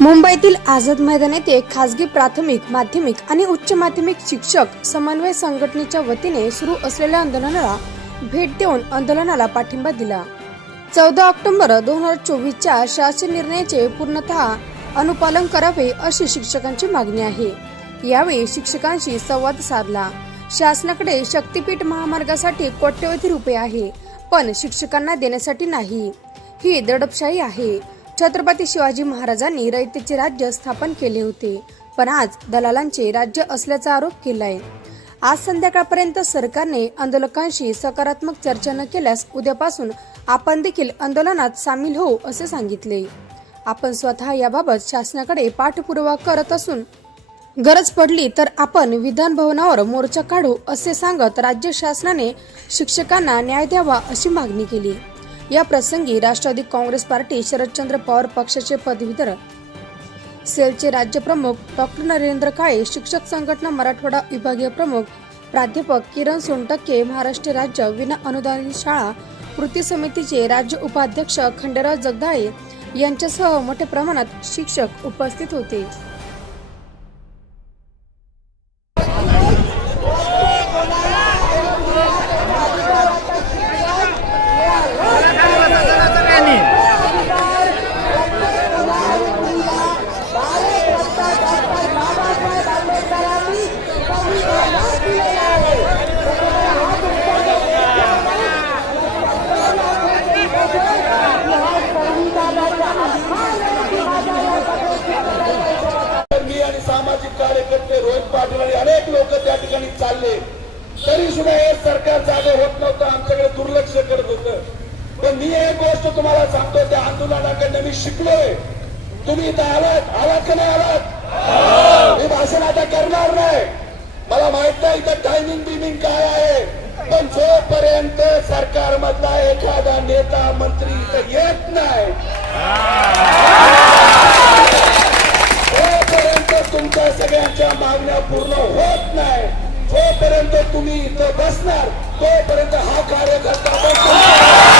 मुंबईतील आझाद मैदान येथे खासगी प्राथमिक माध्यमिक आणि उच्च माध्यमिक शिक्षक समन्वय संघटनेच्या वतीने सुरू असलेल्या आंदोलनाला भेट देऊन आंदोलनाला पाठिंबा दिला. चौदा ऑक्टोबर दोन हजार चोवीसच्या शासन निर्णयाचे पूर्णतः अनुपालन करावे अशी शिक्षकांची मागणी आहे. यावेळी शिक्षकांशी संवाद साधला. शासनाकडे शक्तीपीठ महामार्गासाठी कोट्यवधी रुपये आहे पण शिक्षकांना देण्यासाठी नाही. ही दडपशाही आहे. छत्रपती शिवाजी महाराजांनी रयतेचे राज्य स्थापन केले होते. पण आज दलालांचे राज्य असल्याचा आरोप केलाय. आज संध्याकाळपर्यंत सरकारने आंदोलकांशी सकारात्मक चर्चा न केल्यास उद्यापासून आपण देखील आंदोलनात सामील होऊ असे सांगितले. आपण स्वतः याबाबत शासनाकडे पाठपुरावा करत असून गरज पडली तर आपण विधान भवनावर मोर्चा काढू असे सांगत राज्य शासनाने शिक्षकांना न्याय द्यावा अशी मागणी केली. या प्रसंगी राष्ट्रवादी काँग्रेस पार्टी शरदचंद्र पवार पक्षाचे पदवीधर. सेलचे राज्य प्रमुख डॉक्टर नरेंद्र काळे शिक्षक संघटना मराठवाडा विभागीय प्रमुख प्राध्यापक किरण सोनटक्के महाराष्ट्र राज्य विना अनुदानित शाळा कृती समितीचे राज्य उपाध्यक्ष खंडेराव जगदाळे यांच्यासह मोठ्या प्रमाणात शिक्षक उपस्थित होते. कार्यकर्ते रोहित पाटील आणि अनेक लोक त्या ठिकाणी चालले. तरी सुद्धा हे सरकार जागे होत नव्हतं आमच्याकडे दुर्लक्ष करत होतं. पण मी एक गोष्ट तुम्हाला सांगतो त्या आंदोलनाकडनं मी शिकलोय. तुम्ही इथं आलात आलात का नाही आलात? मी भाषण आता करणार नाही. मला माहीत नाही इथं टायमिंग बिमिंग काय आहे. पण जोपर्यंत सरकारमधला एखादा नेता मंत्री इथं येत नाही तुम्ही इथं बसणार तोपर्यंत हा कार्यकर्ता बसणार.